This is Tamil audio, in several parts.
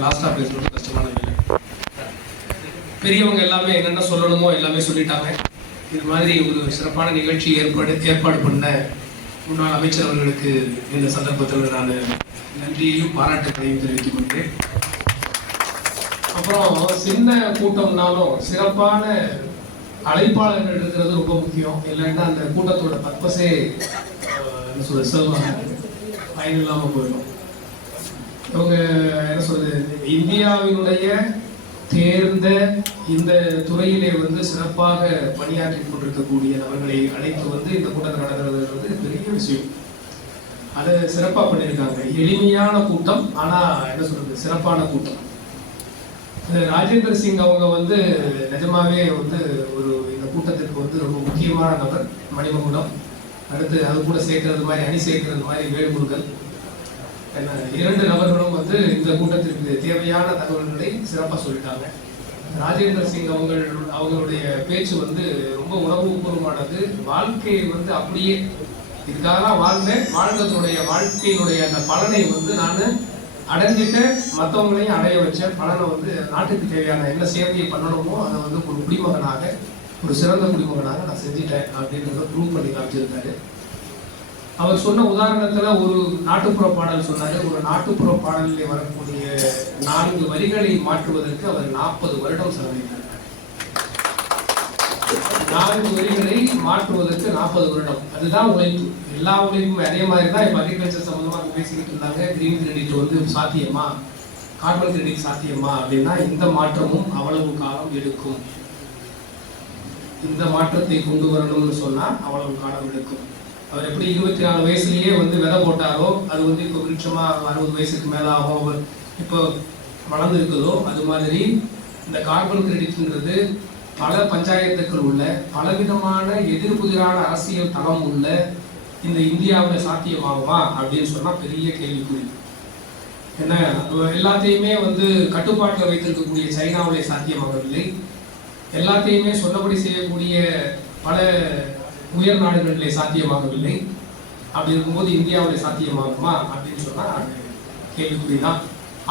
லாஸ்டா பேசுறது கஷ்டமான வேலை. பெரியவங்க எல்லாமே என்னென்ன சொல்லணுமோ எல்லாமே சொல்லிட்டாங்க. இது மாதிரி ஒரு சிறப்பான நிகழ்ச்சி ஏற்பாடு ஏற்பாடு பண்ண முன்னாள் அமைச்சர் அவர்களுக்கு இந்த சந்தர்ப்பத்தில் நான் நன்றியையும் பாராட்டுகளையும் தெரிவித்துக் கொண்டேன் அப்புறம் சின்ன கூட்டம்னாலும் சிறப்பான அழைப்பாளர்கள் இருக்கிறது ரொம்ப முக்கியம். இல்லைன்னா அந்த கூட்டத்தோட பர்பஸே என்ன சொல்றது பயன் இல்லாமல் போயிடும். இவங்க என்ன சொல்றது? இந்தியாவினுடைய தேர்ந்த இந்த துறையிலே வந்து சிறப்பாக பணியாற்றி கொண்டிருக்கக்கூடிய நபர்களை அழைத்து வந்து இந்த கூட்டம் நடத்துறது வந்து பெரிய விஷயம். அதை சிறப்பாக பண்ணியிருக்காங்க. எளிமையான கூட்டம் ஆனால் என்ன சொல்றது? சிறப்பான கூட்டம். ராஜேந்திர சிங் அவங்க வந்து நிஜமாவே வந்து ஒரு இந்த கூட்டத்திற்கு வந்து ரொம்ப முக்கியமான நபர் மணிமகுடம். அடுத்து அது கூட சேர்க்கறது மாதிரி அணி சேர்க்கறது மாதிரி வேல்முருகன். இரண்டு நபர்களும் வந்து இந்த கூட்டத்திற்கு தேவையான தகவல்களை சிறப்பாக சொல்லிட்டாங்க. ராஜேந்திர சிங் அவங்கள் அவங்களுடைய பேச்சு வந்து ரொம்ப உணர்வுபூர்வமானது. வாழ்க்கையை வந்து அப்படியே இதுக்காக தான் வாழ்ந்தேன். வாழ்ந்ததுடைய வாழ்க்கையினுடைய அந்த பலனை வந்து நான் அடைஞ்சிட்டு மற்றவங்களையும் அடைய வச்சேன். பலனை வந்து நாட்டுக்கு தேவையான என்ன சேவையை பண்ணணுமோ அதை வந்து ஒரு குடிமகனாக ஒரு சிறந்த குடிமகனாக நான் செஞ்சிட்டேன் அப்படின்றத ப்ரூவ் பண்ணி காமிச்சிருக்காரு. அவர் சொன்ன உதாரணத்துல ஒரு நாட்டுப்புற பாடல் சொன்னாரு. ஒரு நாட்டுப்புற பாடலில் வரக்கூடிய நான்கு வரிகளை மாற்றுவதற்கு அவர் நாற்பது வருடம் செலவழித்தார். நான்கு வரிகளை மாற்றுவதற்கு நாற்பது வருடம். அதுதான் உழைப்பு. எல்லா உழைப்பும் அதே மாதிரி தான் இப்போ அக்ரிகல்ச்சர் சம்மந்தமாக பேசிக்கிட்டு இருந்தாங்க. கிரீன் கிரெடிட் வந்து சாத்தியமா? கார்பன் கிரெடிட் சாத்தியமா? அப்படின்னா இந்த மாற்றமும் அவ்வளவு காலம் எடுக்கும். இந்த மாற்றத்தை கொண்டு வரணும்னு சொன்னால் அவ்வளவு காலம் எடுக்கும். அவர் எப்படி இருபத்தி நாலு வயசுலயே வந்து விதை போட்டாரோ அது வந்து இப்போ விருட்சமா அறுபது வயசுக்கு மேல ஆகும் அவர் இப்போ வளர்ந்து இருக்குதோ அது மாதிரி இந்த கார்பன் கிரெடிட்ன்றது பல பஞ்சாயத்துக்கள் உள்ள பலவிதமான எதிர்ப்புதிரான அரசியல் தளம் உள்ள இந்த இந்தியாவில் சாத்தியமாகுமா அப்படின்னு சொன்னால் பெரிய கேள்விக்குறி. என்ன எல்லாத்தையுமே வந்து கட்டுப்பாட்டில் வைத்திருக்கக்கூடிய சைனாவிலே சாத்தியமாகவில்லை. எல்லாத்தையுமே சொன்னபடி செய்யக்கூடிய பல உயர் நாடுகளிலே சாத்தியமாகவில்லை. அப்படி இருக்கும்போது இந்தியாவிலே சாத்தியமாகுமா அப்படின்னு சொன்னால் அது கேள்விக்குறி தான்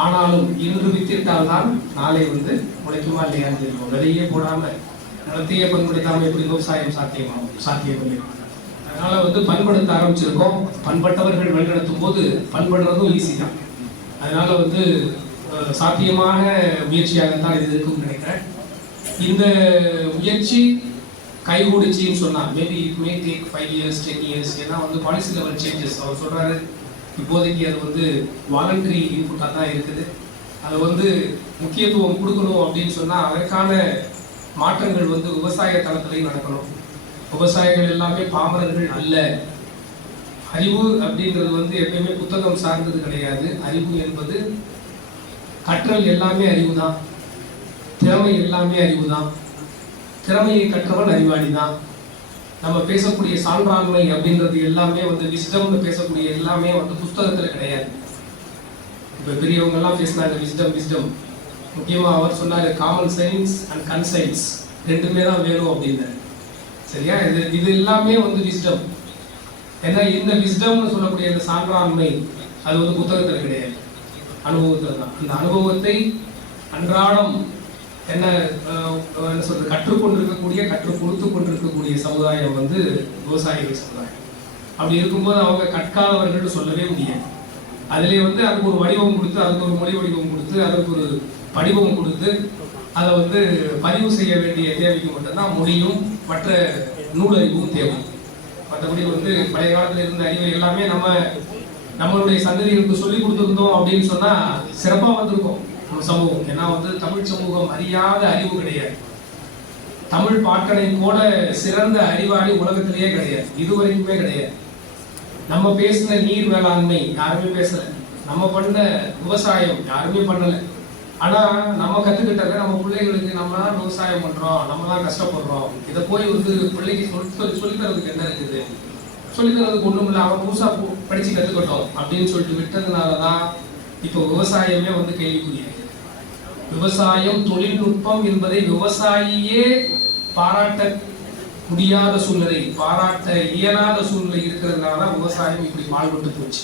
ஆனாலும் இன்று வித்திட்டால்தான் நாளை வந்து உழைக்குமா இல்லையான்னு தெரியும் விலையே போடாமல் நிலத்தையே பண்படுத்தாமல் எப்படி விவசாயம் சாத்தியமாகும் சாத்தியமில்லை. அதனால் வந்து பண்படுத்த ஆரம்பிச்சிருக்கோம். பண்பட்டவர்கள் வழிநடத்தும் போது பண்படுறதும் ஈஸி தான். அதனால் வந்து சாத்தியமான முயற்சியாகத்தான் இது இருக்கும்னு நினைக்கிறேன். இந்த முயற்சி கைகூடிச்சின்னு சொன்னால் maybe it may take five years ten years ஏன்னா வந்து பாலிசி லெவல் சேஞ்சஸ் அவர் சொல்கிறாரு இப்போதைக்கு அது வந்து வாலண்டரி இன்புட்டாக தான் இருக்குது. அதை வந்து முக்கியத்துவம் கொடுக்கணும் அப்படின்னு சொன்னால் அதற்கான மாற்றங்கள் வந்து விவசாய தளத்திலையும் நடக்கணும். விவசாயிகள் எல்லாமே பாமரர்கள் அல்ல. அறிவு அப்படின்றது வந்து எப்பயுமே புத்தகம் சார்ந்தது கிடையாது. அறிவு என்பது கற்றல் எல்லாமே அறிவு தான் திறமை எல்லாமே அறிவு தான் திறமையை கற்றவன் அறிவாளி தான் நம்ம பேசக்கூடிய சான்றாண்மை அப்படின்றது எல்லாமே வந்து விஸ்டம்னு பேசக்கூடிய எல்லாமே வந்து புஸ்தகத்துல கிடையாது. இப்ப பெரியவங்க எல்லாம் பேசினாங்க விஸ்டம் விஸ்டம் முக்கியமா அவர் சொன்னாரு காமன் சயின்ஸ் அண்ட் கன்சைன்ஸ் ரெண்டுமே தான் வேணும் அப்படின்னாரு. சரியா? இது இது எல்லாமே வந்து விஸ்டம் ஏன்னா இந்த விஸ்டம்னு சொல்லக்கூடிய இந்த சான்றாண்மை அது வந்து புத்தகத்தில் கிடையாது. அனுபவத்தில் தான். அந்த அனுபவத்தை அன்றாடம் என்ன என்ன சொல்றது? கற்றுக்கொண்டிருக்கக்கூடிய கற்று கொடுத்து கொண்டிருக்கக்கூடிய சமுதாயம் வந்து விவசாயிகள் சமுதாயம். அப்படி இருக்கும்போது அவங்க கற்காதவர்கள் சொல்லவே முடியாது. அதுலேயே வந்து அதுக்கு ஒரு வடிவம் கொடுத்து அதுக்கு ஒரு மொழி வடிவம் கொடுத்து அதுக்கு ஒரு படிவம் கொடுத்து அதை வந்து பதிவு செய்ய வேண்டிய தேவைக்கு மட்டும்தான் மொழியும் மற்ற நூலறிவும் தேவை. மற்றபடி வந்து பழைய காலத்துல இருந்த அறிவை எல்லாமே நம்ம நம்மளுடைய சந்ததிகளுக்கு சொல்லி கொடுத்துருந்தோம் அப்படின்னு சொன்னா சிறப்பா வந்திருக்கும். சமூகம். ஏன்னா வந்து தமிழ் சமூகம் அறியாத அறிவு கிடையாது. தமிழ் பாட்டனை போல சிறந்த அறிவாளி உலகத்திலேயே கிடையாது. இதுவரைக்குமே கிடையாது. நம்ம பேசின நீர் மேலாண்மை யாருமே பேசல. நம்ம பண்ண விவசாயம் யாருமே பண்ணல. ஆனா நம்ம கத்துக்கிட்டத நம்ம பிள்ளைகளுக்கு நம்ம தான் விவசாயம் பண்றோம் நம்ம தான் கஷ்டப்படுறோம். இதை போய் வந்து பிள்ளைக்கு சொல்லி சொல்லி தரதுக்கு என்ன இருக்குது? சொல்லித் தரதுக்கு ஒண்ணும் இல்லை அவன் புதுசா படிச்சு கத்துக்கட்டும் அப்படின்னு சொல்லிட்டு விட்டதுனாலதான் இப்போ விவசாயமே வந்து கேள்விக்குரியாது விவசாயம் தொழில்நுட்பம் என்பதை விவசாயியே பாராட்ட முடியாத சூழ்நிலை பாராட்ட இயலாத சூழ்நிலை இருக்கிறதுனால தான் விவசாயம் இப்படி மாறுபட்டு போச்சு.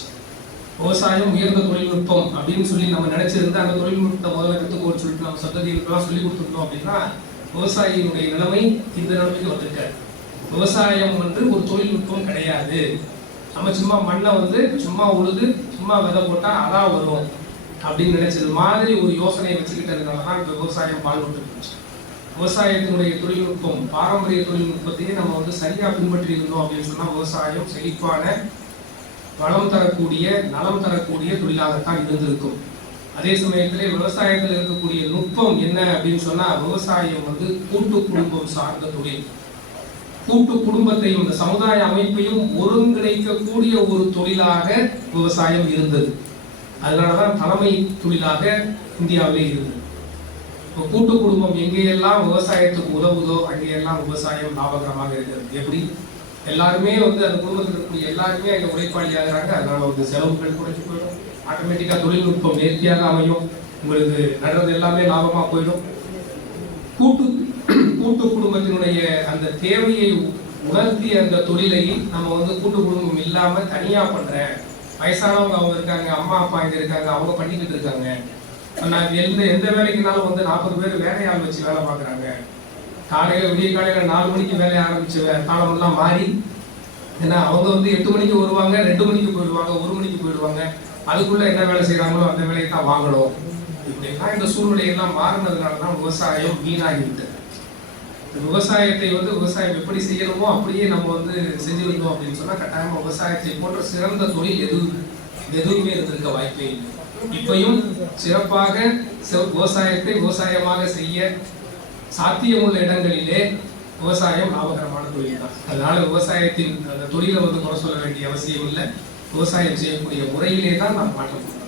விவசாயம் உயர்ந்த தொழில்நுட்பம் அப்படின்னு சொல்லி நம்ம நினைச்சிருந்தா அந்த தொழில்நுட்பத்தை முதல்ல கற்றுக்கோன்னு சொல்லிட்டு நம்ம சந்ததிகளுக்கெல்லாம் சொல்லி கொடுத்துருந்தோம் அப்படின்னா விவசாயியினுடைய நிலைமை இந்த நிலைமைக்கு வந்திருக்காரு விவசாயம் வந்து ஒரு தொழில்நுட்பம் கிடையாது. நம்ம சும்மா மண்ணை வந்து சும்மா உழுது சும்மா விதை போட்டா அதான் வரும் அப்படின்னு நினைச்சது மாதிரி ஒரு யோசனையை வச்சுக்கிட்டதுனால தான் இந்த விவசாயம் பாடுபட்டு இருந்துச்சு. விவசாயத்தினுடைய தொழில்நுட்பம் பாரம்பரிய தொழில்நுட்பத்தையே நம்ம வந்து சரியா பின்பற்றி இருந்தோம் அப்படின்னு சொன்னா விவசாயம் செழிப்பான வளம் தரக்கூடிய நலம் தரக்கூடிய தொழிலாகத்தான் இருந்திருக்கும். அதே சமயத்திலே விவசாயத்தில் இருக்கக்கூடிய நுட்பம் என்ன அப்படின்னு சொன்னா விவசாயம் வந்து கூட்டு குடும்பம் சார்ந்த தொழில். கூட்டு குடும்பத்தையும் இந்த சமுதாய அமைப்பையும் ஒருங்கிணைக்கக்கூடிய ஒரு தொழிலாக விவசாயம் இருந்தது. அதனாலதான் தலைமை தொழிலாக இந்தியாவிலே இருந்தது. இப்போ கூட்டு குடும்பம் எங்கேயெல்லாம் விவசாயத்துக்கு உதவுதோ அங்கேயெல்லாம் விவசாயம் லாபகரமாக இருக்கிறது. எப்படி? எல்லாருமே வந்து அந்த குடும்பத்தில் இருக்கக்கூடிய எல்லாருமே அங்கே உழைப்பாளி ஆகிறாங்க. அதனால வந்து செலவுகள் குறைச்சி போயிடும். ஆட்டோமேட்டிக்காக தொழில்நுட்பம் நேர்த்தியாக அமையும். உங்களுக்கு நடுறது எல்லாமே லாபமாக போயிடும். கூட்டு கூட்டு குடும்பத்தினுடைய அந்த தேவையை உணர்த்தி அந்த தொழிலை நம்ம வந்து கூட்டு குடும்பம் இல்லாம தனியா பண்றேன். வயசானவங்க அவங்க இருக்காங்க அம்மா அப்பா இங்க இருக்காங்க அவங்க பண்ணிக்கிட்டு இருக்காங்க. நான் எந்த எந்த வேலைக்குனாலும் வந்து நாற்பது பேர் வேலையாள் வச்சு வேலை பார்க்குறாங்க. காலையில விடிய காலையில நாலு மணிக்கு வேலைய ஆரம்பிச்சு வே- காலமெல்லாம் மாறி ஏன்னா அவங்க வந்து எட்டு மணிக்கு வருவாங்க ரெண்டு மணிக்கு போயிடுவாங்க ஒரு மணிக்கு போயிடுவாங்க. அதுக்குள்ள என்ன வேலை செய்கிறாங்களோ அந்த வேலையை தான் வாங்கணும். இப்படிலாம் இந்த சூழ்நிலை எல்லாம் மாறினதுனால தான் விவசாயம் வீணாகிவிட்டு விவசாயத்தை வந்து விவசாயம் எப்படி செய்யணுமோ அப்படியே நம்ம வந்து செஞ்சு வைக்கணும் அப்படின்னு சொன்னா கட்டாயமாக விவசாயத்தை போன்ற சிறந்த தொழில் எதுவும் எதுவுமே இருந்திருக்க வாய்ப்பே இல்லை. இப்பையும் சிறப்பாக விவசாயத்தை விவசாயமாக செய்ய சாத்தியமுள்ள இடங்களிலே விவசாயம் லாபகரமான தொழில் தான் அதனால விவசாயத்தின் அந்த தொழிலை வந்து குறை சொல்ல வேண்டிய அவசியம் இல்லை. விவசாயம் செய்யக்கூடிய முறையிலே தான் நாம் மாற்ற முடியும்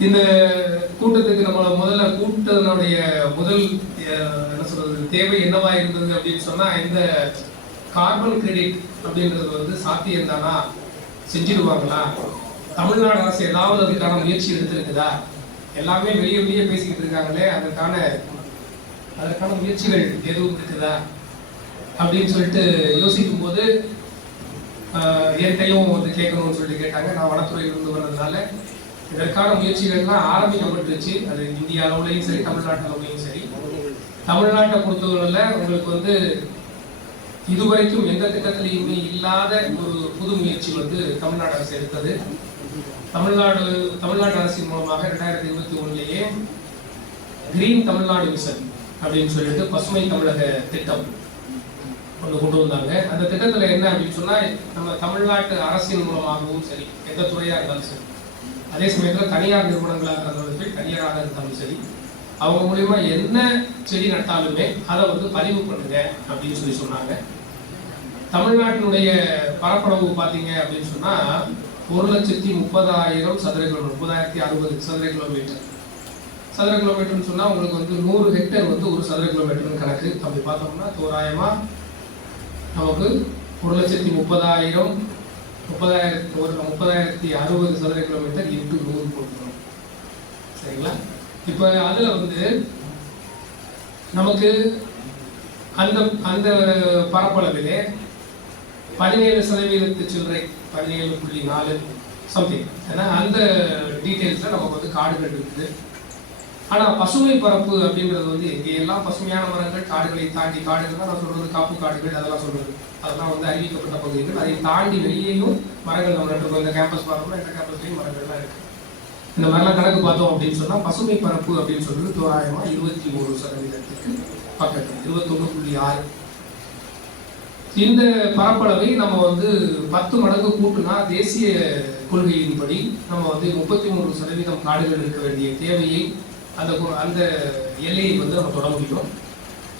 இந்த கூட்டத்துக்கு நம்மளை முதல்ல கூட்டத்தினுடைய முதல் என்ன சொல்றது தேவை என்னவா இருந்தது அப்படின்னு சொன்னா இந்த கார்பன் கிரெடிட் அப்படின்றது வந்து சாத்தியம் தானா? செஞ்சிருவாங்களா? தமிழ்நாடு அரசு ஏதாவது அதுக்கான முயற்சி எடுத்திருக்குதா? எல்லாமே வெளியே வெளியே பேசிக்கிட்டு இருக்காங்களே அதற்கான அதற்கான முயற்சிகள் எதுவும் இருக்குதா? அப்படின்னு சொல்லிட்டு யோசிக்கும் போது என்கிட்டையும் வந்து கேட்கணும்னு சொல்லிட்டு கேட்டாங்க. நான் வனத்துறையில் இருந்து வர்றதுனால இதற்கான முயற்சிகள்லாம் ஆரம்பிக்கப்பட்டுருச்சு. அது இந்திய அளவுலையும் சரி தமிழ்நாட்டு அளவுலையும் சரி. தமிழ்நாட்டை பொறுத்தவரையில் உங்களுக்கு வந்து இதுவரைக்கும் எந்த திட்டத்திலையுமே இல்லாத ஒரு புது முயற்சி வந்து தமிழ்நாடு அரசு எடுத்தது. தமிழ்நாடு தமிழ்நாடு அரசின் மூலமாக ரெண்டாயிரத்தி இருபத்தி ஒன்றுலேயே கிரீன் தமிழ்நாடு மிஷன் அப்படின்னு சொல்லிட்டு பசுமை தமிழக திட்டம் ஒன்று கொண்டு வந்தாங்க. அந்த திட்டத்துல என்ன அப்படின்னு சொன்னால் நம்ம தமிழ்நாட்டு அரசின் மூலமாகவும் சரி எந்த துறையா இருந்தாலும் சரி அதே சமயத்தில் தனியார் நிறுவனங்களாக இருந்தாலும் சரி தனியாராக இருந்தாலும் சரி அவங்க மூலியமா என்ன செடி நட்டாலுமே அதை வந்து பதிவு பண்ணுங்க அப்படின்னு சொல்லி சொன்னாங்க. தமிழ்நாட்டினுடைய பரப்பளவு பார்த்தீங்க அப்படின்னு சொன்னால் ஒரு லட்சத்தி முப்பதாயிரம் சதுர கிலோமீட்டர் முப்பதாயிரத்தி அறுபது சதுர கிலோமீட்டர். சதுர கிலோமீட்டர்னு சொன்னால் உங்களுக்கு வந்து நூறு ஹெக்டேர் வந்து ஒரு சதுர கிலோமீட்டர்னு கணக்கு. அப்படி பார்த்தோம்னா தோராயமாக நமக்கு ஒரு லட்சத்தி முப்பதாயிரம் முப்பதாயிரத்தி ஒரு முப்பதாயிரத்தி அறுபது சதுர கிலோமீட்டர் இன்ட்டு நூறு போட்டுக்கணும். சரிங்களா? இப்போ அதுல வந்து நமக்கு அந்த அந்த பரப்பளவிலே பதினேழு சதவீதத்து சில்லறை பதினேழு புள்ளி நாலு சம்திங் ஏன்னா அந்த டீட்டெயில்ஸில் நமக்கு வந்து காடுகள் இருக்குது. ஆனால் பசுமை பரப்பு அப்படிங்கிறது வந்து எங்கேயெல்லாம் பசுமையான மரங்கள் காடுகளை தாண்டி காடுகள் தான் நான் சொல்றது காப்பு காடுகள் அதெல்லாம் சொல்றது. அதெல்லாம் வந்து அறிவிக்கப்பட்ட பகுதிகள். அதை தாண்டி வெளியேயும் மரங்கள் நம்ம நட்டுருக்கோம் இந்த கேம்பஸ் பார்த்தோம்னா இந்த கேம்பஸ்லையும் மரங்கள்லாம் இருக்கு. இந்த மாதிரிலாம் கணக்கு பார்த்தோம் அப்படின்னு சொன்னால் பசுமை பரப்பு அப்படின்னு சொல்றது தோராயமாக இருபத்தி ஒரு சதவீதத்துக்கு பக்கத்தில் இருபத்தொன்று புள்ளி ஆறு. இந்த பரப்பளவை நம்ம வந்து பத்து மடங்கு கூட்டுனா தேசிய கொள்கையின்படி நம்ம வந்து முப்பத்தி மூணு சதவீதம் காடுகள் இருக்க வேண்டிய தேவையை அந்த கு- அந்த எல்லையை வந்து நம்ம தொட முடியும்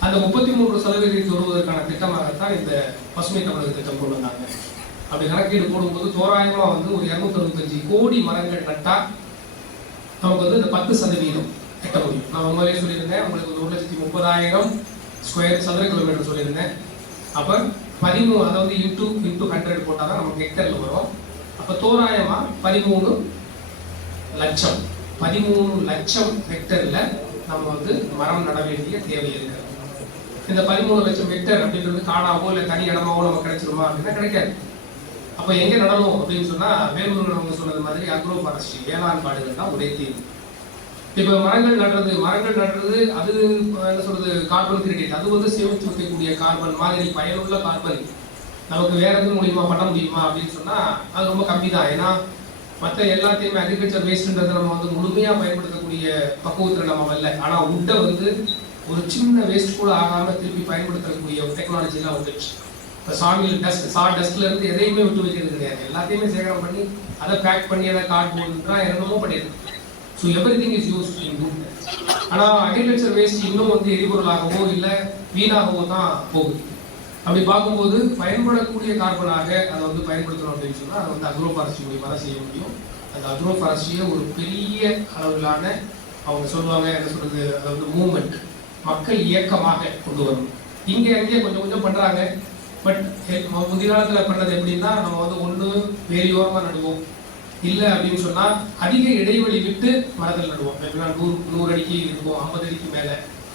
அந்த முப்பத்தி மூன்று சதவீதத்தை தொடுவதற்கான திட்டமாகத்தான் இந்த பசுமை தமிழக திட்டம் கொண்டு வந்தாங்க. அப்படி கணக்கீடு போடும்போது தோராயமா வந்து ஒரு இருநூத்தி அறுபத்தஞ்சு கோடி மரங்கள் நட்டா நமக்கு வந்து இந்த பத்து சதவீதம் எட்ட முடியும். நான் உண்மையிலே சொல்லியிருந்தேன் உங்களுக்கு ஒரு லட்சத்தி முப்பதாயிரம் ஸ்கொயர் சதுர கிலோமீட்டர் சொல்லியிருந்தேன். அப்போ பதிமூணு அதாவது இன்டூ இன்டூ ஹண்ட்ரட் போட்டால் தான் நமக்கு ஹெக்டரில் வரும். அப்போ தோராயமாக பதிமூணு லட்சம். பதிமூணு லட்சம் ஹெக்டரில் நம்ம வந்து மரம் நட வேண்டிய தேவை இருக்கிறது இந்த பதிமூணு லட்சம் ஹெக்டர் அப்படின்றது காடாவோ இல்லை தனி இடமாவோ நமக்கு கிடைச்சிருமா அப்படின்னா கிடைக்காது. அப்போ எங்கே நடணும் அப்படின்னு சொன்னால் வேலூர்கள் அவங்க சொன்னது மாதிரி அக்ரோ ஃபாரஸ்ட்ரி வேளாண் காடுகள் தான் ஒரே தீர்வு இப்போ மரங்கள் நடுறது மரங்கள் நடுறது அது என்ன சொல்றது கார்பன் கிரெடிட் அது வந்து சேமித்து வைக்கக்கூடிய கார்பன் மாதிரி பயனுள்ள கார்பன் நமக்கு வேற எதுவும் மூலியமா பண்ண முடியுமா அப்படின்னு சொன்னால் அது ரொம்ப கம்மி தான். ஏன்னா மற்ற எல்லாத்தையுமே அக்ரிகல்ச்சர் வேஸ்ட்ன்றதை நம்ம வந்து முழுமையாக பயன்படுத்தக்கூடிய பக்குவத்தில் நம்ம வரல. ஆனால் உட்டை வந்து ஒரு சின்ன வேஸ்ட் கூட ஆகாம திருப்பி பயன்படுத்தக்கூடிய ஒரு டெக்னாலஜிலாம் வந்துடுச்சு இப்போ சாமியில் டஸ்ட் சா டஸ்ட்ல இருந்து எதையுமே விட்டு வைக்கிறது கிடையாது. எல்லாத்தையுமே சேகரம் பண்ணி அதை பேக் பண்ணி அதை கார்ட்போர்டுன்றா என்னென்னமோ பண்ணிடுது so every thing is use in good ஆனால் அக்ரிகல்ச்சர் வேஸ்ட் இன்னும் வந்து எரிபொருளாகவோ இல்லை வீணாகவோ தான் போகுது. அப்படி பார்க்கும்போது பயன்படக்கூடிய கார்பனாக அதை வந்து பயன்படுத்தணும் அப்படின்னு சொன்னால் அதை வந்து அக்ரோ ஃபாரஸ்ட்ரி மூலியமாக தான் செய்ய முடியும். அந்த அக்ரோ ஃபாரஸ்ட்ரியை ஒரு பெரிய அளவிலான அவங்க சொல்லுவாங்க என்ன சொல்கிறது அது வந்து மூமெண்ட் மக்கள் இயக்கமாக கொண்டு வரணும் இங்கே அங்கேயே கொஞ்சம் கொஞ்சம் பண்ணுறாங்க பட் முந்தைய காலத்தில் பண்ணுறது எப்படின்னா நம்ம வந்து ஒன்று வேலையோரமாக நடுவோம். இல்லை அப்படின்னு சொன்னால் அதிக இடைவெளி விட்டு மரத்தில் நடுவோம். எப்படின்னா நூறு நூறு அடிக்கு இருக்கும் ஐம்பது அடிக்கு மேலே.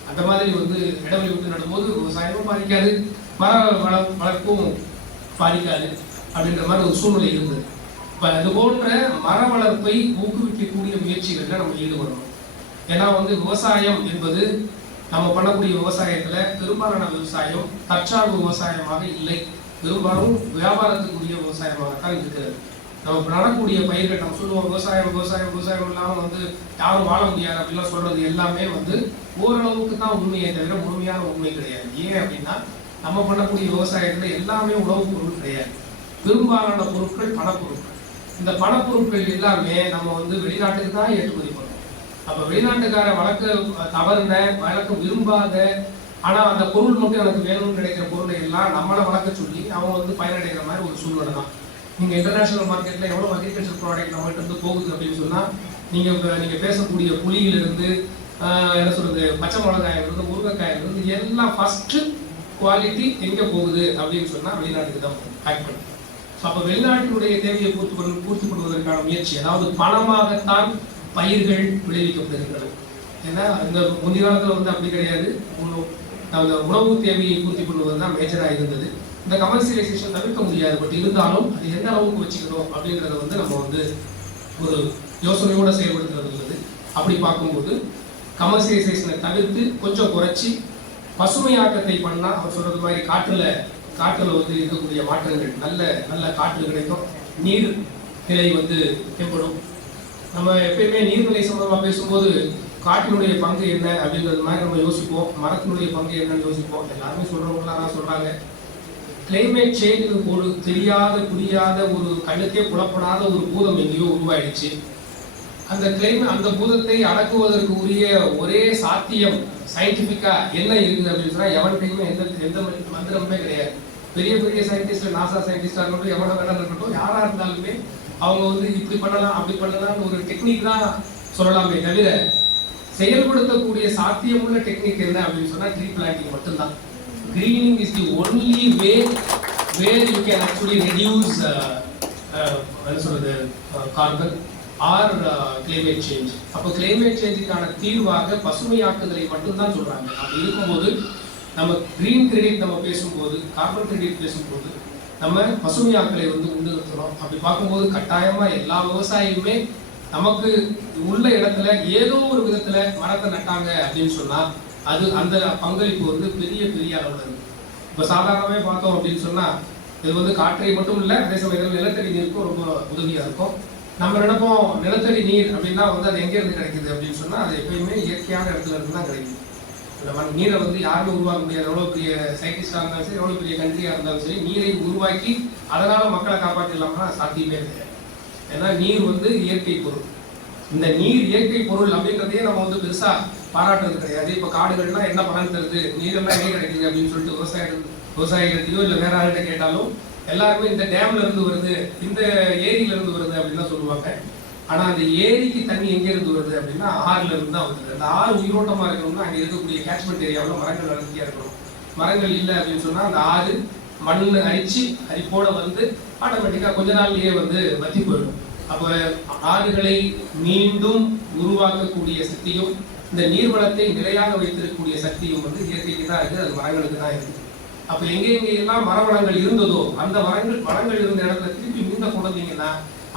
அந்த மாதிரி வந்து இடைவெளி விட்டு நடும்போது விவசாயமும் பாதிக்காது மர வள வளர்ப்பும் பாதிக்காது அப்படின்ற மாதிரி ஒரு சூழ்நிலை இருந்தது. இப்போ அது போன்ற மர வளர்ப்பை ஊக்குவிக்கக்கூடிய முயற்சிகளில் நம்ம ஈடுபடணும். ஏன்னா வந்து விவசாயம் என்பது நம்ம பண்ணக்கூடிய விவசாயத்துல பெரும்பாலான விவசாயம் தற்சார்பு விவசாயமாக இல்லை. பெரும்பாலும் வியாபாரத்துக்குரிய விவசாயமாகத்தான் இருக்கிறது. நம்ம நடக்கூடிய பயிர்கள் நம்ம சொல்லுவோம் விவசாயம் விவசாயம் விவசாயம் இல்லாமல் வந்து யாரும் வாழ முடியாது அப்படிலாம் சொல்றது எல்லாமே வந்து ஓரளவுக்கு தான் உண்மையை தவிர முழுமையான உண்மை கிடையாது. ஏன் அப்படின்னா நம்ம பண்ணக்கூடிய விவசாயத்துல எல்லாமே உணவுப் பொருள் கிடையாது. பெரும்பாலான பொருட்கள் பணப்பொருட்கள் இந்த பணப்பொருட்கள் எல்லாமே நம்ம வந்து வெளிநாட்டுக்கு தான் ஏற்றுமதி பண்ணணும். அப்ப வெளிநாட்டுக்கார வழக்கு தவறுன வளர்க்க விரும்பாத ஆனா அந்த பொருள் மட்டும் எனக்கு வேணும்னு கிடைக்கிற பொருளை எல்லாம் நம்மளை வழக்க சொல்லி அவங்க வந்து பயனடைகிற மாதிரி ஒரு சூழ்நிலை தான். நீங்க இன்டர்நேஷனல் மார்க்கெட்ல எவ்வளவு அக்ரிகல்ச்சர் ப்ராடக்ட் நம்மகிட்ட இருந்து போகுது அப்படின்னு சொன்னா நீங்க நீங்கள் நீங்க பேசக்கூடிய புளியிலிருந்து இருந்து என்ன சொல்றது பச்சை மிளகாயில இருந்து முருங்கைக்காயில இருந்து எல்லாம் ஃபர்ஸ்ட் குவாலிட்டி எங்க போகுது அப்படின்னு சொன்னா வெளிநாட்டுக்கு தான் பேக் பண்ணும் So, அப்ப வெளிநாட்டினுடைய தேவையை பூர்த்தி பண்ண பூர்த்தி பண்ணுவதற்கான முயற்சி அதாவது பணமாகத்தான் பயிர்கள் விளைவிக்கப்படுகின்றன. ஏன்னா இந்த முந்தைய காலத்தில் வந்து அப்படி கிடையாது. உணவு அந்த உணவு தேவையை பூர்த்தி பண்ணுவது தான் மேஜராக இருந்தது. இந்த கமர்சியலைசேஷன் தவிர்க்க முடியாது. பட் இருந்தாலும் அது எந்த அளவுக்கு வச்சுக்கணும் அப்படின்றத வந்து நம்ம வந்து ஒரு யோசனையோடு செயல்படுத்துறது உள்ளது. அப்படி பார்க்கும்போது கமர்சியலைசேஷனை தவிர்த்து கொஞ்சம் குறைச்சி பசுமையாக்கத்தை பண்ணால் அவர் சொல்கிறது மாதிரி காற்றில் காற்றில் வந்து இருக்கக்கூடிய மாற்றங்கள் நல்ல நல்ல காற்று கிடைக்கும். நீர் நிலை வந்து மேம்படும். நம்ம எப்பயுமே நீர்நிலை சம்பந்தமாக பேசும்போது காட்டினுடைய பங்கு என்ன அப்படின்றது மாதிரி நம்ம யோசிப்போம். மரத்தினுடைய பங்கு என்னன்னு யோசிப்போம். எல்லாருமே சொல்றவங்களாம் சொல்கிறாங்க கிளைமேட் சேஞ்ச் ஒரு தெரியாத புரியாத ஒரு கண்ணுக்கே புலப்படாத ஒரு பூதம் எங்கேயோ உருவாயிடுச்சு. அந்த கிளைமேட் அந்த பூதத்தை அடக்குவதற்கு உரிய ஒரே சாத்தியம் சயின்டிஃபிக்காக என்ன இருக்குது அப்படின்னு எவன் எவன்கிட்டயுமே எந்த எந்த மந்திரமுமே கிடையாது. பெரிய பெரிய சயின்டிஸ்ட் நாசா சயின்டிஸ்டாக இருக்கட்டும் எவ்வளோ வேணாலும் இருக்கட்டும் யாராக இருந்தாலுமே அவங்க வந்து இப்படி பண்ணலாம் அப்படி பண்ணலாம்னு ஒரு டெக்னிக் தான் சொல்லலாமே தவிர செயல்படுத்தக்கூடிய சாத்தியமுள்ள டெக்னிக் என்ன அப்படின்னு சொன்னா ட்ரீ பிளான்டிங் மட்டும்தான். Greening is the only way where you can actually reduce என்ன சொல்றது கார்பன் ஆர் கிளைமேட் சேஞ்ச் அப்போ கிளைமேட் சேஞ்சுக்கான தீர்வாக பசுமையாக்குதலை மட்டும்தான் சொல்றாங்க. அப்படி இருக்கும்போது நம்ம கிரீன் கிரெடிட் நம்ம பேசும்போது கார்பன் கிரெடிட் பேசும்போது நம்ம பசுமையாக்களை வந்து உண்டு நிறுத்தணும். அப்படி பார்க்கும்போது கட்டாயமாக எல்லா விவசாயியுமே நமக்கு உள்ள இடத்துல ஏதோ ஒரு விதத்துல மரத்தை நட்டாங்க அப்படின்னு சொன்னா அது அந்த பங்களிப்பு வந்து பெரிய பெரிய அளவில் இருக்கு. இப்போ சாதாரணமே பார்த்தோம் அப்படின்னு சொன்னா இது வந்து காற்றை மட்டும் இல்லை அதே சமயத்தில் நிலத்தடி நீருக்கும் ரொம்ப உதவியா இருக்கும். நம்ம நினைப்போம் நிலத்தடி நீர் அப்படின்னா வந்து அது எங்க இருந்து கிடைக்குது அப்படின்னு சொன்னா அது எப்பயுமே இயற்கையான இடத்துல இருந்து தான் கிடைக்குது. இந்த மண் நீரை வந்து யாருமே உருவாக்க முடியாது. எவ்வளோ பெரிய சயின்டிஸ்டாக இருந்தாலும் சரி எவ்வளோ பெரிய கண்ட்ரியாக இருந்தாலும் சரி நீரை உருவாக்கி அதனால் மக்களை காப்பாற்றிடலாம்னா சாத்தியமே கிடையாது. ஏன்னா நீர் வந்து இயற்கை பொருள். இந்த நீர் இயற்கை பொருள் அப்படின்றதையே நம்ம வந்து பெருசாக பாராட்டுறது கிடையாது. இப்போ காடுகள்லாம் என்ன பலன் தருது? நீரெல்லாம் எங்கே கிடைக்குது அப்படின்னு சொல்லிட்டு விவசாயிகள் விவசாயிகள்கிட்டயோ இல்லை வேற ஆள்கிட்ட கேட்டாலும் எல்லாருமே இந்த டேம்ல இருந்து வருது இந்த ஏரியில இருந்து வருது அப்படின்னு தான் சொல்லுவாங்க. ஆனா அந்த ஏரிக்கு தண்ணி எங்க இருந்து வருது அப்படின்னா ஆறுல இருந்து தான் வருது. அந்த ஆறு உயிரோட்டமா இருக்கணும்னா அங்க இருக்கக்கூடிய கேட்ச்மெண்ட் ஏரியாவில் மரங்கள் வளர்த்தியா இருக்கணும். மரங்கள் இல்லை அப்படின்னு சொன்னா அந்த ஆறு மண்ணு அரிச்சு அரிப்போட வந்து ஆட்டோமேட்டிக்கா கொஞ்ச நாள்லயே வந்து வத்தி போயிடும். அப்ப ஆறுகளை மீண்டும் உருவாக்கக்கூடிய சக்தியும் இந்த நீர்வளத்தை நிலையாக வைத்திருக்கக்கூடிய சக்தியும் வந்து இயற்கைக்கு தான் இருக்கு அது மரங்களுக்கு தான் இருக்கு. அப்ப எங்க எங்க எல்லாம் மரவளங்கள் இருந்ததோ அந்த மரங்கள் வளங்கள் இருந்த இடத்துல திருப்பி மீண்ட கொண்டு வந்தீங்கன்னா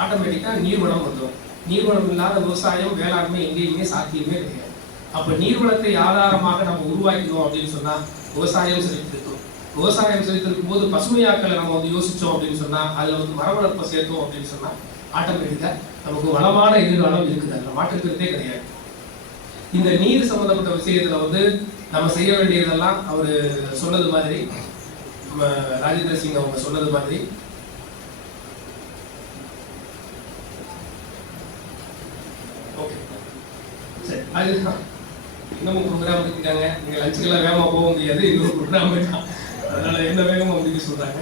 ஆட்டோமேட்டிக்கா நீர்வளம் வந்துடும். நீர்வளம் இல்லாத விவசாயம் வேளாண்மை எங்கேயுமே சாத்தியமே கிடையாது. அப்போ நீர்வளத்தை ஆதாரமாக நம்ம உருவாக்கினோம் அப்படின்னு சொன்னால் விவசாயம் செலுத்திருக்கோம் விவசாயம் செலுத்திருக்கும் போது பசுமையாக்களை நம்ம வந்து யோசித்தோம் அப்படின்னு சொன்னால் அதில் வந்து மர வளர்ப்பை சேர்த்தோம் அப்படின்னு சொன்னால் ஆட்டோமேட்டிக்காக நமக்கு வளமான எதிர்காலம் இருக்குது. அதில் மாற்றுக்கிறதே கிடையாது. இந்த நீர் சம்பந்தப்பட்ட விஷயத்தில் வந்து நம்ம செய்ய வேண்டியதெல்லாம் அவர் சொன்னது மாதிரி நம்ம ராஜேந்திர சிங் அவங்க சொன்னது மாதிரி ஓகே சரி அதுதான். இன்னமும் ப்ரோக்ராம் இருக்காங்க நீங்க லஞ்சுக்கெல்லாம் வேகமா போக முடியாது. இன்னொரு ப்ரோக்ராம் இருக்கான் அதனால என்ன வேகமா முடிக்க சொல்றாங்க.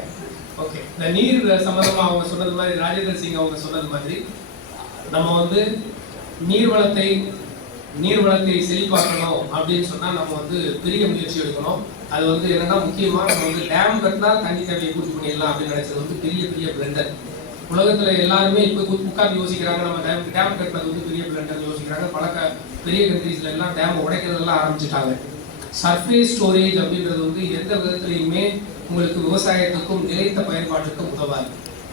ஓகே இந்த நீர் சம்பந்தமா அவங்க சொன்னது மாதிரி ராஜேந்திர சிங் அவங்க சொன்னது மாதிரி நம்ம வந்து நீர்வளத்தை நீர்வளத்தை செழிப்பாக்கணும் அப்படின்னு சொன்னா நம்ம வந்து பெரிய முயற்சி எடுக்கணும். அது வந்து என்னன்னா முக்கியமா நம்ம வந்து டேம் கட்டினா தண்ணி தேவையை பூர்த்தி பண்ணிடலாம் அப்படின்னு நினைச்சது வந்து பெரிய பெரிய பிளண்டர் உலகத்துல எல்லாருமே இப்போ உட்கார்ந்து யோசிக்கிறாங்க. நம்ம டேம் டேம் கட்டுறது வந்து பெரிய பிளண்டர் யோசிக்கிறாங்க. பல க- பெரிய கண்ட்ரீஸ்ல எல்லாம் டேம் உடைக்கிறதெல்லாம் ஆரம்பிச்சிட்டாங்க. சர்ஃபேஸ் ஸ்டோரேஜ் அப்படின்றது வந்து எந்த விதத்துலையுமே உங்களுக்கு விவசாயத்துக்கும் நிலைத்த பயன்பாட்டுக்கும் உதவாது.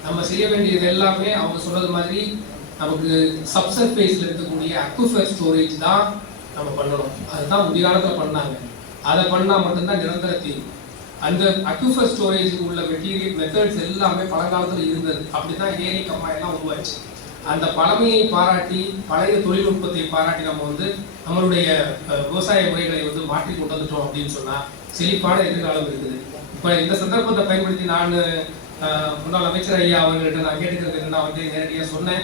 நம்ம செய்ய வேண்டியது எல்லாமே அவங்க சொல்றது மாதிரி நமக்கு சப்சர்ஃபேஸ்ல இருக்கக்கூடிய அக்விஃபர் ஸ்டோரேஜ் தான் நம்ம பண்ணணும். அதுதான் முந்தைய பண்ணாங்க. அதை பண்ணால் மட்டும்தான் நிரந்தர தீர்வு. அந்த அக்யூஃபர் ஸ்டோரேஜுக்கு உள்ள மெட்டீரியல் மெத்தட்ஸ் எல்லாமே பழங்காலத்துல இருந்தது. அப்படிதான் ஏரி கம்மா உருவாச்சு. அந்த பழமையை பாராட்டி பழைய தொழில்நுட்பத்தை பாராட்டி நம்ம வந்து நம்மளுடைய விவசாய முறைகளை வந்து மாற்றி கொண்டு வந்துட்டோம் அப்படின்னு சொன்னா செழிப்பான எதிர்காலம் இருக்குது. இப்ப இந்த சந்தர்ப்பத்தை பயன்படுத்தி நான் முன்னாள் அமைச்சர் ஐயா அவங்கள்ட்ட நான் கேட்டுக்கிறது என்னன்னா வந்து நேரடியா சொன்னேன்.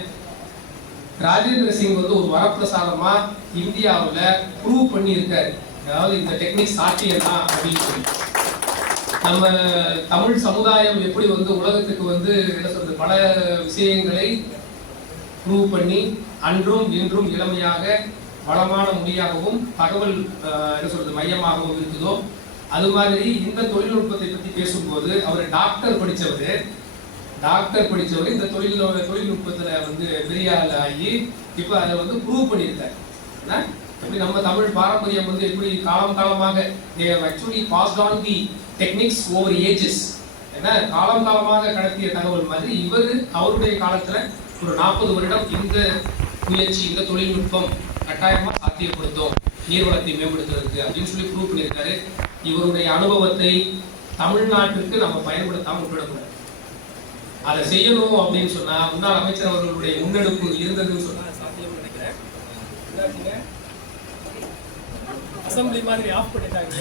ராஜேந்திர சிங் வந்து ஒரு வரப்பிரசாதமாக இந்தியாவுல ப்ரூவ் பண்ணியிருக்காரு. அதாவது இந்த டெக்னிக் சாத்தியம் தான் அப்படின்னு சொல்லி. நம்ம தமிழ் சமுதாயம் எப்படி வந்து உலகத்துக்கு வந்து என்ன சொல்றது பல விஷயங்களை ப்ரூவ் பண்ணி அன்றும் இன்றும் இளமையாக வளமான மொழியாகவும் தகவல் என்ன சொல்றது மையமாகவும் இருக்குதோ அது மாதிரி இந்த தொழில்நுட்பத்தை பற்றி பேசும்போது அவர் டாக்டர் படித்தவர் டாக்டர் படிச்சவர் இந்த தொழில் தொழில்நுட்பத்தில் வந்து பெரிய ஆள் ஆகி இப்போ அதை வந்து ப்ரூவ் பண்ணியிருக்காரு. எப்படி நம்ம தமிழ் பாரம்பரியம் வந்து எப்படி காலம் காலமாக actually passed on the techniques over ages என்ன? காலம் காலமாக கடத்திய தகவல் மாதிரி இவர் அவருடைய காலத்துல ஒரு நாற்பது வருடம் இந்த முயற்சி இந்த தொழில்நுட்பம் கட்டாயமா சாத்தியப்படுத்தும் நீர்வளத்தை மேம்படுத்துறதுக்கு அப்படின்னு சொல்லி ப்ரூவ் பண்ணியிருக்காரு. இவருடைய அனுபவத்தை தமிழ்நாட்டிற்கு நம்ம பயன்படுத்தாம விட்டுவிடக்கூடாது அதை செய்யணும் அப்படின்னு சொன்னா முன்னாள் அமைச்சர் அவர்களுடைய முன்னெடுப்பு இருந்ததுன்னு சொன்னா சாத்தியம் நினைக்கிறேன். அசம்பிளி மாதிரி ஆஃப் பண்ணிட்டாங்க.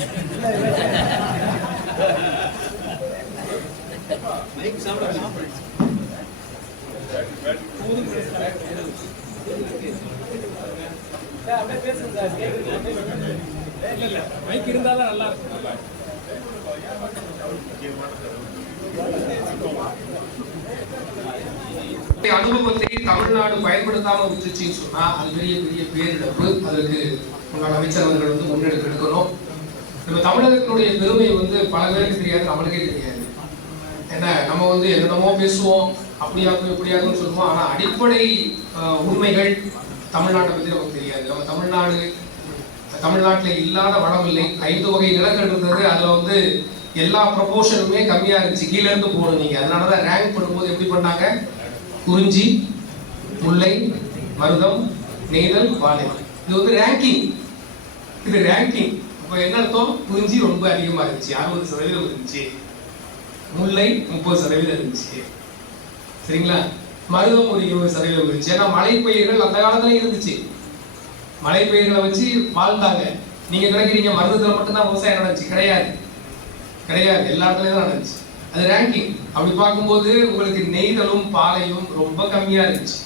மைக் இருந்தாலும் நல்லா இருக்கும். அனுபவத்தை தமிழ்நாடு பயன்படுத்தாம விட்டுச்சுன்னு சொன்னா அது பெரிய பெரிய பேரிழப்பு. அதற்கு முன்னாள் அமைச்சர் அவர்கள் வந்து முன்னெடுத்து எடுக்கணும். நம்ம தமிழகத்தினுடைய பெருமை வந்து பல பேருக்கு தெரியாது நம்மளுக்கே தெரியாது. என்ன நம்ம வந்து என்னென்னமோ பேசுவோம் அப்படியாக்கும் இப்படியாக்கும்னு சொல்லுவோம். ஆனா அடிப்படை உண்மைகள் தமிழ்நாட்டை பத்தி நமக்கு தெரியாது. நம்ம தமிழ்நாடு தமிழ்நாட்டில் இல்லாத வளம் இல்லை. ஐந்து வகை நிலங்கள் இருந்தது. அதுல வந்து எல்லா ப்ரொபோஷனுமே கம்மியா இருந்துச்சு. கீழே இருந்து போகணும் நீங்க. அதனாலதான் ரேங்க் பண்ணும்போது எப்படி பண்ணாங்க? குறிஞ்சி முல்லை மருதம் நெய்தல் வாழை. இது வந்து ரேங்கிங் இது ரேங்கிங் இப்போ என்ன அர்த்தம்? குறிஞ்சி ரொம்ப அதிகமாக இருந்துச்சு. அறுபது சதவீதம் இருந்துச்சு. முல்லை முப்பது சதவீதம் இருந்துச்சு. சரிங்களா? மருதம் ஒரு இருபது சதவீதம் இருந்துச்சு. ஏன்னா மழை பயிர்கள் அந்த காலத்துல இருந்துச்சு. மழை பயிர்களை வச்சு வாழ்ந்தாங்க. நீங்க நினைக்கிறீங்க மருதத்துல மட்டும்தான் விவசாயம் நடந்துச்சு. கிடையாது. கிடையாது. எல்லா இடத்துலயும் தான் நடந்துச்சு. அது ரேங்கிங் அப்படி பார்க்கும்போது உங்களுக்கு நெய்தலும் பாலையும் ரொம்ப கம்மியா இருந்துச்சு.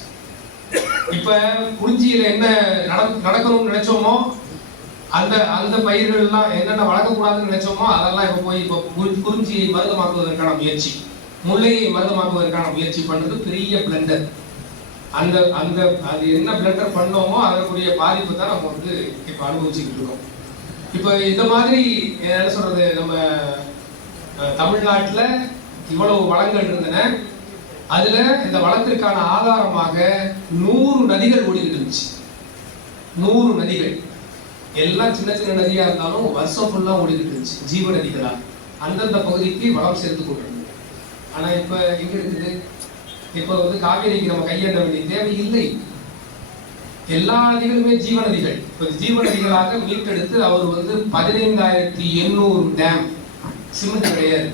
இப்ப குறிஞ்சியில என்ன நட- நடக்கணும்னு நினைச்சோமோ அந்த அந்த பயிர்கள் எல்லாம் என்னென்ன வளர்க்கக்கூடாதுன்னு நினைச்சோமோ அதெல்லாம் இப்ப போய் இப்ப குறிஞ்சியை மருதமாக்குவதற்கான முயற்சி. முல்லையை மருதமாக்குவதற்கான முயற்சி பண்றது பெரிய பிளண்டர் அந்த அந்த அது என்ன பிளண்டர் பண்ணோமோ அதற்குரிய பாதிப்பு தான் நம்ம வந்து இப்ப அனுபவிச்சுக்கிட்டு இருக்கோம். இப்ப இந்த மாதிரி என்ன சொல்றது நம்ம தமிழ்நாட்டில் இவ்வளவு வளங்கள் இருந்தன. அதுல இந்த வளத்திற்கான ஆதாரமாக நூறு நதிகள் ஓடிக்கிட்டு இருந்துச்சு. நூறு நதிகள். எல்லாம் சின்ன சின்ன நதியா இருந்தாலும் வருஷம் ஃபுல்லாக ஓடிக்கிட்டு இருந்துச்சு ஜீவ நதிகளா அந்தந்த பகுதிக்கு வளம் சேர்த்து கொண்டிருந்தது. ஆனா இப்ப எங்க இருக்குது? இப்ப வந்து காவேரிக்கு நம்ம கையாண்ட வேண்டிய தேவை இல்லை. எல்லா நதிகளுமே ஜீவநதிகள் இப்போ ஜீவநதிகளாக மீட்டெடுத்து அவர் வந்து பதினைந்தாயிரத்தி எண்ணூறு டேம் சிமெண்ட் கிடையாது.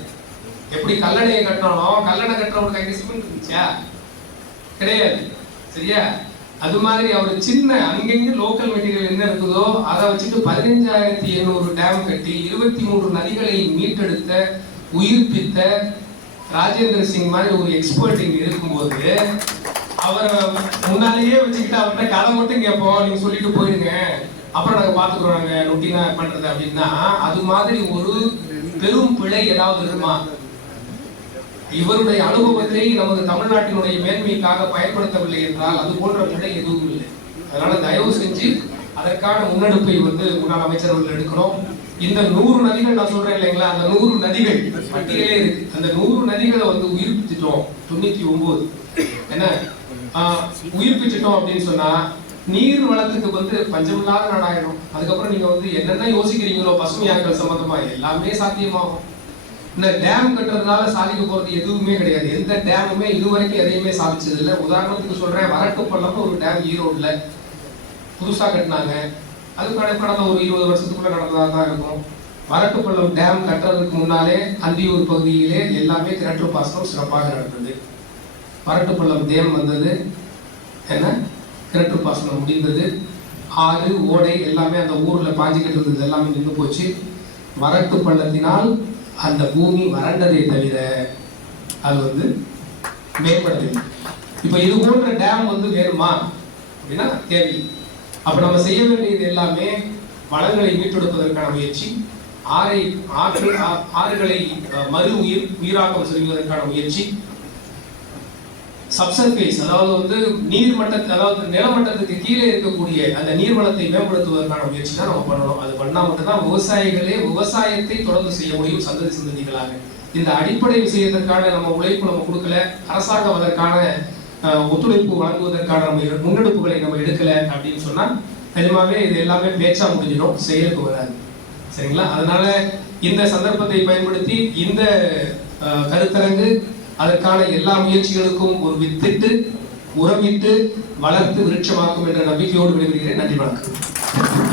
எப்படி கல்லணையை கட்டணும் கல்லணை கட்டுறவங்க கைக்கு சிமெண்ட் இருந்துச்சா? கிடையாது. சரியா? அது மாதிரி அவர் சின்ன அங்கங்க லோக்கல் மெட்டீரியல் என்ன இருக்குதோ அதை வச்சுட்டு பதினஞ்சாயிரத்தி எண்ணூறு டேம் கட்டி இருபத்தி மூன்று நதிகளை மீட்டெடுத்த உயிர்ப்பித்த ராஜேந்திர சிங் மாதிரி ஒரு எக்ஸ்பர்ட் இங்க இருக்கும்போது அவரை முன்னாலேயே வச்சுக்கிட்டு அவர்கிட்ட கதை மட்டும் கேட்போம். நீங்க சொல்லிட்டு போயிடுங்க. அப்புறம் நாங்கள் பார்த்துக்குறோம் நாங்கள் ரொட்டீனாக பண்ணுறது அப்படின்னா அது மாதிரி ஒரு பெரும் பிழை ஏதாவது இருக்குமா? இவருடைய அனுபவத்தை நமது தமிழ்நாட்டினுடைய மேன்மைக்காக பயன்படுத்தவில்லை என்றால் அது போன்ற பிழை எதுவும் இல்லை. அதனால தயவு செஞ்சு அதற்கான முன்னெடுப்பை வந்து முன்னாள் அமைச்சர்கள் எடுக்கணும். இந்த நூறு நதிகள் நான் சொல்றேன் இல்லைங்களா? அந்த நூறு நதிகள் பட்டியலே இருக்கு. அந்த நூறு நதிகளை வந்து உயிர்ப்பிச்சிட்டோம். தொண்ணூத்தி ஒன்பது என்ன? ஆஹ், உயிர்ப்பிச்சிட்டோம் அப்படின்னு சொன்னா நீர் வளத்துக்கு வந்து பஞ்சமில்லாத நாடாயிடும் அதுக்கப்புறம் நீங்க வந்து என்னென்ன யோசிக்கிறீங்களோ பசுமையாக்கள் சம்பந்தமா எல்லாமே சாத்தியமாகும். இந்த டேம் கட்டுறதுனால சாதிக்க போறது எதுவுமே கிடையாது. எந்த டேமுமே இதுவரைக்கும் எதையுமே சாதிச்சது இல்லை உதாரணத்துக்கு சொல்றேன் வரட்டு பள்ளம் ஒரு டேம் ஈரோட்ல புதுசா கட்டினாங்க. அதுக்கான கடந்த ஒரு இருபது வருஷத்துக்குள்ள நடந்ததா தான் இருக்கும். வரட்டு பள்ளம் டேம் கட்டுறதுக்கு முன்னாலே அந்தியூர் பகுதியிலே எல்லாமே கிணற்று பாசனம் சிறப்பாக நடந்தது. வரட்டு பள்ளம் டேம் வந்தது. என்ன? கிணற்று பாசனம் முடிந்தது. ஆறு ஓடை எல்லாமே அந்த ஊரில் பாஞ்சிக்கிட்டு இருந்தது. எல்லாமே நின்று போச்சு. வறட்டு பள்ளத்தினால் அந்த பூமி வறண்டதை தவிர அது வந்து மேம்படவில்லை. இப்போ இது போன்ற டேம் வந்து வேணுமா? அப்படின்னா தேவை அப்போ நம்ம செய்ய வேண்டியது எல்லாமே வளங்களை மீட்டெடுப்பதற்கான முயற்சி ஆறை ஆற்று ஆ- ஆறுகளை மறு உயிர் உயிராக்கம் செய்வதற்கான முயற்சி சப்சர்ஃபேஸ் அதாவது வந்து நீர் மட்டத்து அதாவது நிலமட்டத்துக்கு கீழே இருக்கக்கூடிய அந்த நீர்வளத்தை மேம்படுத்துவதற்கான முயற்சி தான் நம்ம பண்ணணும். அது பண்ணா மட்டும்தான் விவசாயிகளே விவசாயத்தை தொடர்ந்து செய்ய முடியும் சந்ததி சந்ததிகளாக. இந்த அடிப்படை விஷயத்திற்கான நம்ம உழைப்பு நம்ம கொடுக்கல அரசாங்கம் அதற்கான ஒத்துழைப்பு வழங்குவதற்கான நம்ம முன்னெடுப்புகளை நம்ம எடுக்கல அப்படின்னு சொன்னால் நிஜமாவே இது எல்லாமே பேச்சா முடிஞ்சிடும் செயலுக்கு வராது. சரிங்களா? அதனால இந்த சந்தர்ப்பத்தை பயன்படுத்தி இந்த கருத்தரங்கு அதற்கான எல்லா முயற்சிகளுக்கும் ஒரு வித்திட்டு உரமிட்டு வளர்த்து விருட்சமாக்கும் என்ற நம்பிக்கையோடு விடைபெறுகிறேன். நன்றி வணக்கம்.